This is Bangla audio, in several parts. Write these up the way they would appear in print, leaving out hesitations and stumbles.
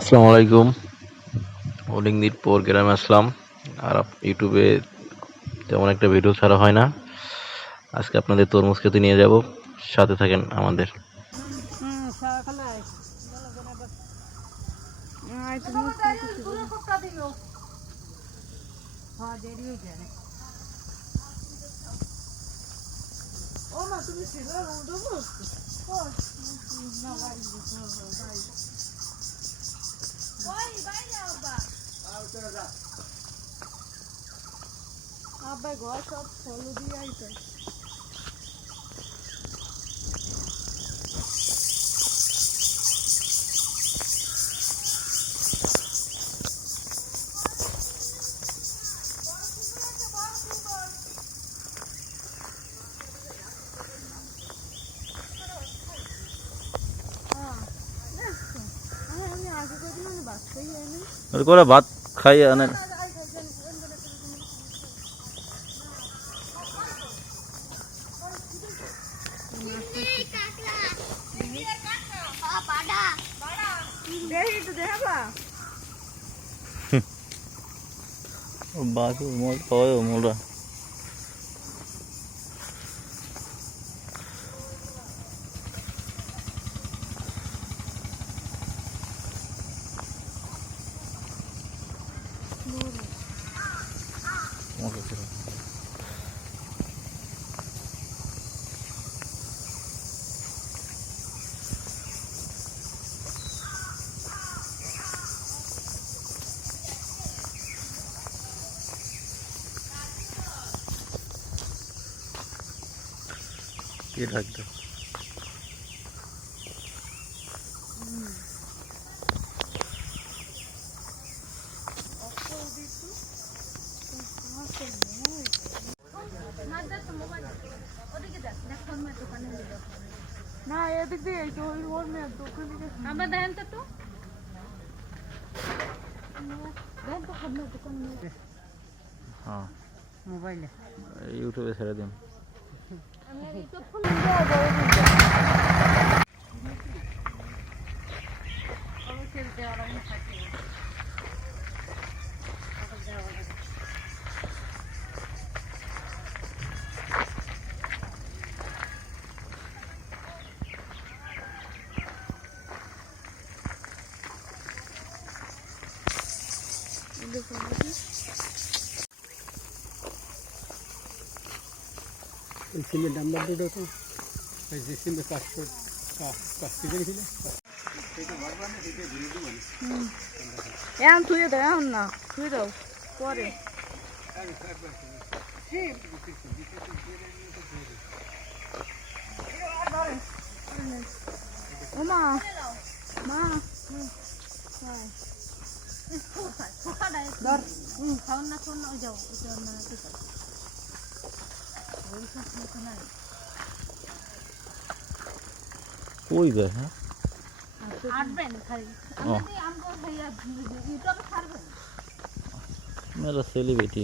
আসসালামু আলাইকুম। অনেকদিন পর গ্রামে আসলাম। আর ইউটিউবে তেমন একটা ভিডিও ছাড়া হয় না। আজকে আপনাদের তরমুজ খেতে নিয়ে যাব, সাথে থাকেন আমাদের। আব্বা ঘর সব ফলো দিয়ে আইতে আমি আগে কদিন আমি বাস খাই এনে করে ভাত খাই আনে। বাকি মোল পাওয়া মোলরা কি লাগবে। না এদিক দিয়ে এই তো ওই ওর মেয়ের দোকানে আমরা দেখেন তো দেখেন তো খাবার দোকান হ্যাঁ, মোবাইলে ইউটিউবে ছেড়ে দিন। সিমের নাম্বার দুটো তো ওই যে সিমে কাজ থেকে ছিল এখন থুয়ে দাও এখন না থুয়ে দাও পরে ও মা মা ধর খাওয়ান না খাওয়ান না ওই যাও ওই যায়। হ্যাঁ, মেরা সেলিব্রিটি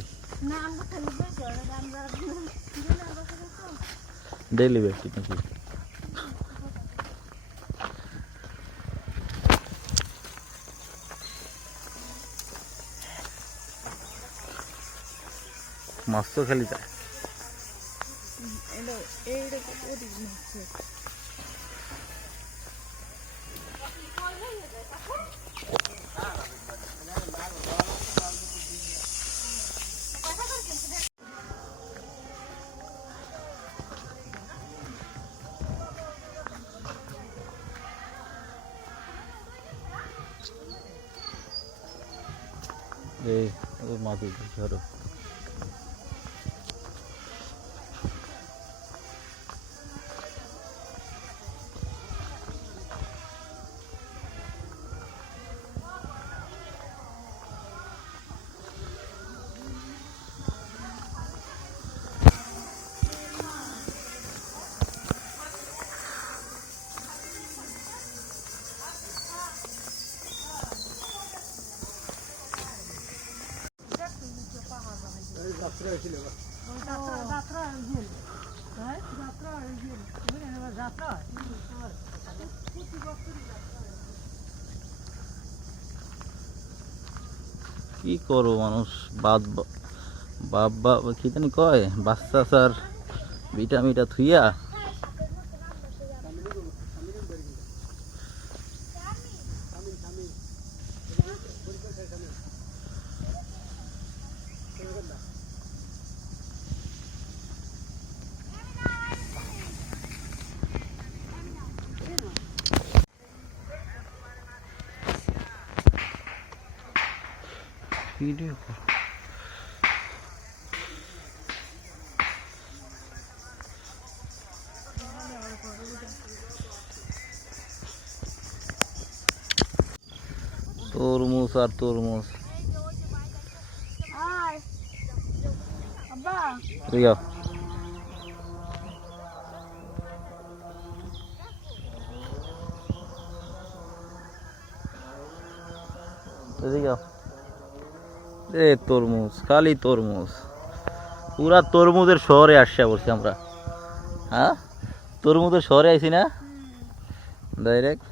ডেইলি বেটি নাকি। মাছ তো খালি যায়। এই মাছ ধরো। যাত্রা হয়েছিল কি করবো মানুষ বাদ বাবা কি জানি কয় বাচ্চা স্যার বিটা মিটা থুইয়া ভিডিও তরমুজ আর তরমুজ আয় আব্বা ঠিক আছে এ তরমুজ খালি তরমুজ পুরা তরমুজের শহরে আসছে বলছি আমরা হ্যাঁ তরমুজের শহরে আইছি না ডাইরেক্ট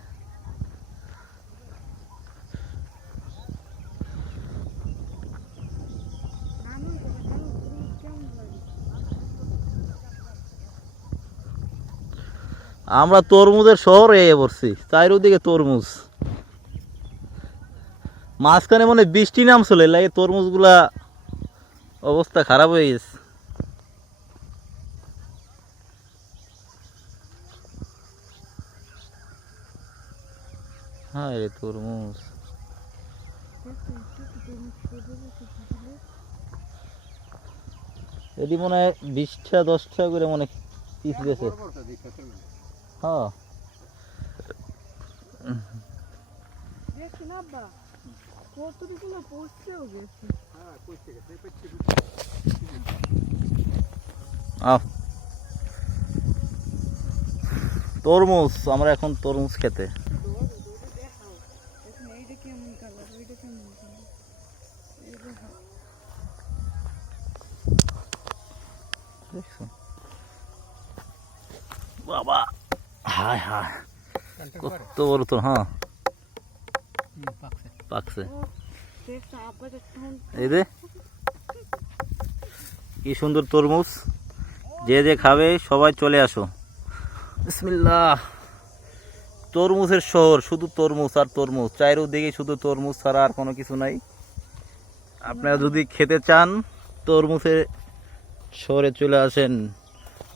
আমরা তরমুজের শহরে পড়ছি চারিদিকে তরমুজ মাঝখানে মনে বৃষ্টি নামছিল লাগে তরমুজ গুলা অবস্থা খারাপ হয়ে গেছে হ্যাঁ রে তরমুজ এটি মনে হয় 20টা 10টা করে মনে পিস গেছে হ্যাঁ দেখছি না আব্বা কতটুকুলো পড়ছেও গেছে তরমুজ আমরা এখন তরমুজ খেতে এইটা কেমন কালার ওইটা কেমন কালার দেখছো বাবা হায় হায় কত বড় তো হ্যাঁ পাকছে দেখছো আব্বা দেখুন এই যে কি সুন্দর তরমুজ যে যে খাবে সবাই চলে আসো বিসমিল্লাহ তরমুজের শহর শুধু তরমুজ আর তরমুজ চারিদিকে শুধু তরমুজ ছাড়া আর কোনো কিছু নাই আপনারা যদি খেতে চান তরমুজের শহরে চলে আসেন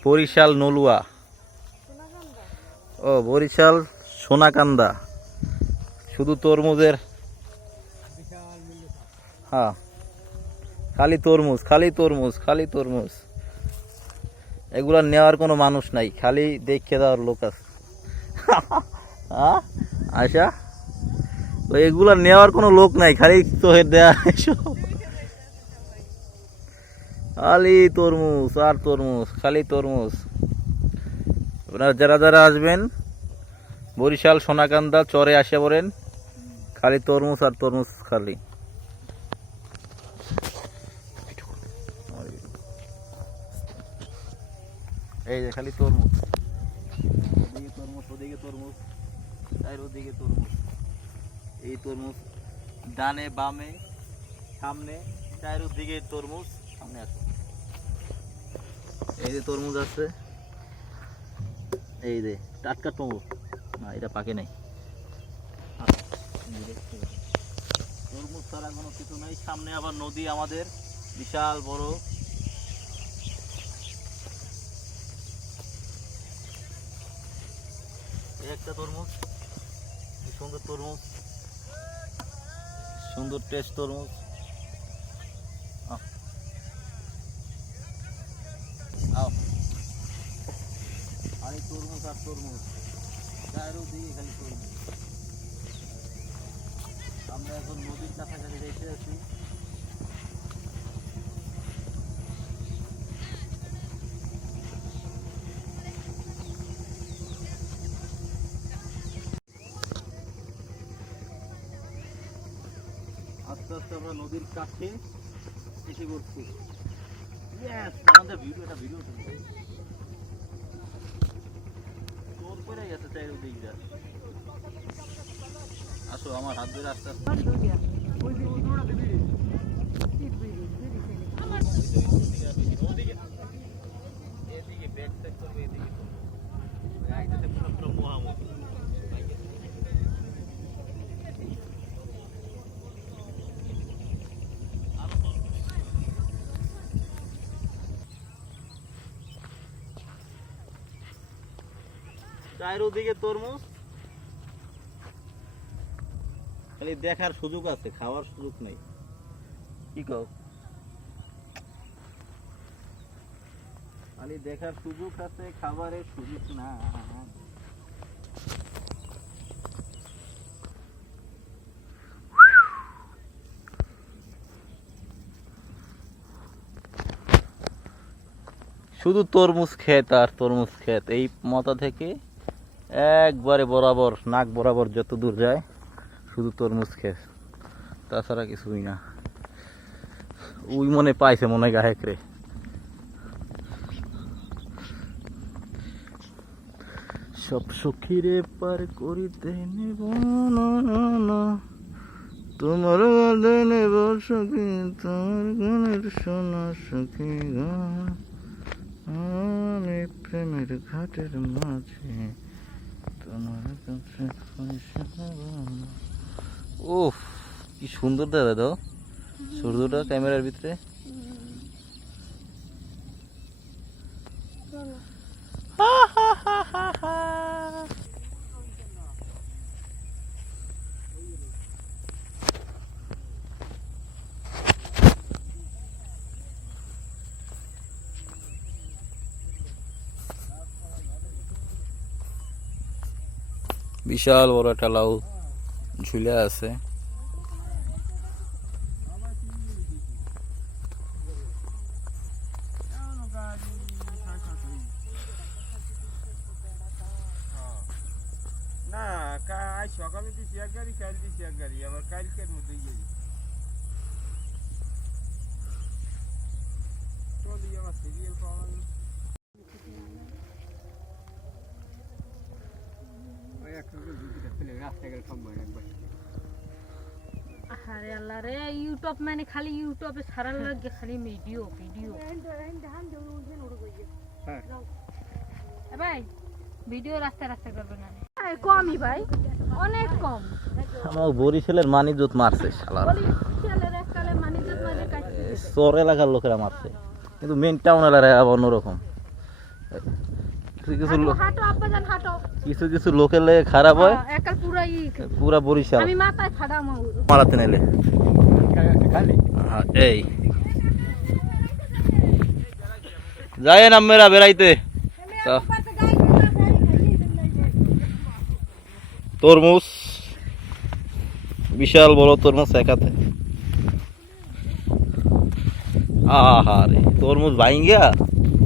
বরিশাল নলুয়া ও বরিশাল সোনাকান্দা শুধু তরমুজের হ্যাঁ খালি তরমুজ খালি তরমুজ খালি তরমুজ এগুলা নেওয়ার কোনো মানুষ নাই খালি দেখে দেওয়ার লোক আছে আচ্ছা এগুলা নেওয়ার কোনো লোক নাই খালি তো দেয়া খালি তরমুজ আর তরমুজ খালি তরমুজ আপনারা যারা যারা আসবেন বরিশাল সোনাকান্দা চরে আসে পড়েন খালি তরমুজ আর তরমুজ খালি এই যে খালি তরমুজ ওদিকে তরমুজ ওদিকে তরমুজ আর ওদিকে তরমুজ এই তরমুজ ডানে বামে সামনে চারিদিকে তরমুজ সামনে আসো এই যে তরমুজ আছে এই যে টাটকা তরমুজ না এটা পাকে নাই তরমুজ ছাড়া কোনো কিছু নাই সামনে আবার নদী আমাদের বিশাল বড় একটা তরমুজ সুন্দর তরমুজ সুন্দর টেস্ট তরমুজ খালি তরমুজ আর তরমুজ চারিদিকে খালি তরমুজ আমরা এখন নদীর কাছাকাছি দেখতে আছি আস্তে আস্তে আমরা নদীর কাছে এসে পড়ছি আমাদের ভিডিও একটা ভিডিও তোর করে গেছে চারিদিকটা আসো আমার হাত ধরে আস্তে আস্তে চারিদিকে তরমুজ, খালি দেখার সুযোগ আছে, খাওয়ার সুযোগ নেই। কি কও? খালি দেখার সুযোগ আছে, খাবারের সুযোগ না। শুধু তরমুজ ক্ষেত আর তরমুজ ক্ষেত, এই মাথা থেকে একবারে বরাবর, নাক বরাবর যত দূর যায় শুধু তরমুজ ক্ষেত, তাছাড়া কিছুই না। ওই মনে পাইছে মনে হয় গায়ক রে। সব সখীরে পার করিতে নেব না, তোমার বাদে নেব সখী, তোমার গানের শোনা সখী গান, আমি প্রেমের ঘাটের মাঝে তোমার কাছে। ওহ, কি সুন্দর দাদা দাও সূর্যটা ক্যামেরার ভিতরে। বিশাল বড় একটা লাউ ঝুলে আছে। না আজ সকালে দিছি এক গাড়ি, কাল দিছি এক গাড়ি, আবার কালকের মধ্যেই গেছি চলি। আমার সিরিয়াল পাওয়া গেল ওই একটা দুটো ফেলে রাস্তায় গেলে সম্ভব একবার। আরে আল্লাহ রে, ইউটিউব মানে খালি ইউটিউবে সারা লাগে খালি ভিডিও ভিডিও। হ্যাঁ ভাই ভিডিও রাস্তায় রাস্তায় করবে না, কমই ভাই, অনেক কম। আমার বরিশালের মানিজ্জত মারছে শালা, বরিশালের এককালে মানিজ্জত মাঝে কাটছে। চর এলাকার লোকেরা মারছে, কিন্তু মেন টাউন এলাকায় আবার অন্যরকম। কিছু কিছু হাঁটো আব্বাজান হাঁটো, কিছু কিছু লোকের লেগে খারাপ হয়, একাল পুরাই পুরা বরিশাল আমি মাথায় খাড়া মারাতে নাইলে। খালি এই যায় না মেরা বেড়াইতে। তরমুজ, বিশাল বড় তরমুজ একাতে। আহারে তরমুজ ভাঙ্গিয়া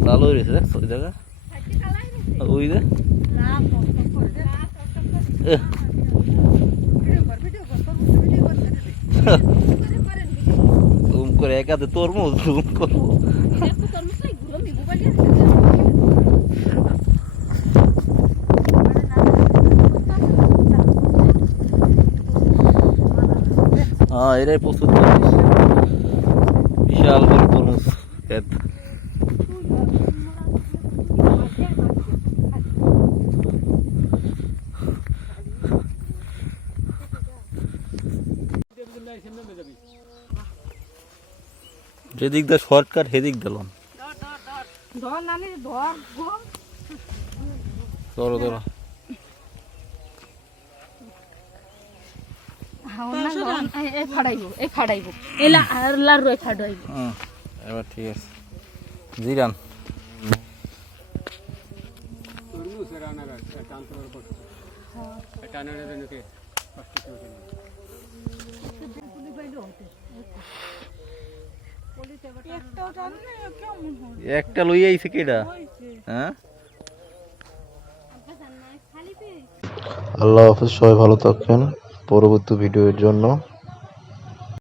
লাল হয়ে গেছে ওই জায়গা, ওই যে জুম করে একাতে তরমুজ জুম করবো। হ্যাঁ এটাই প্রচুর তরমুজ, বিশাল বড় তরমুজ ক্ষেত। যেদিক দা শর্টকাট সেদিক দিলাম। ধরো ধরো এবার ঠিক আছে জিরান। একটা লই আইছে কেডা? হ্যাঁ আল্লাহ হাফেজ, সবাই ভালো থাকবেন। পরবর্তী ভিডিওর জন্য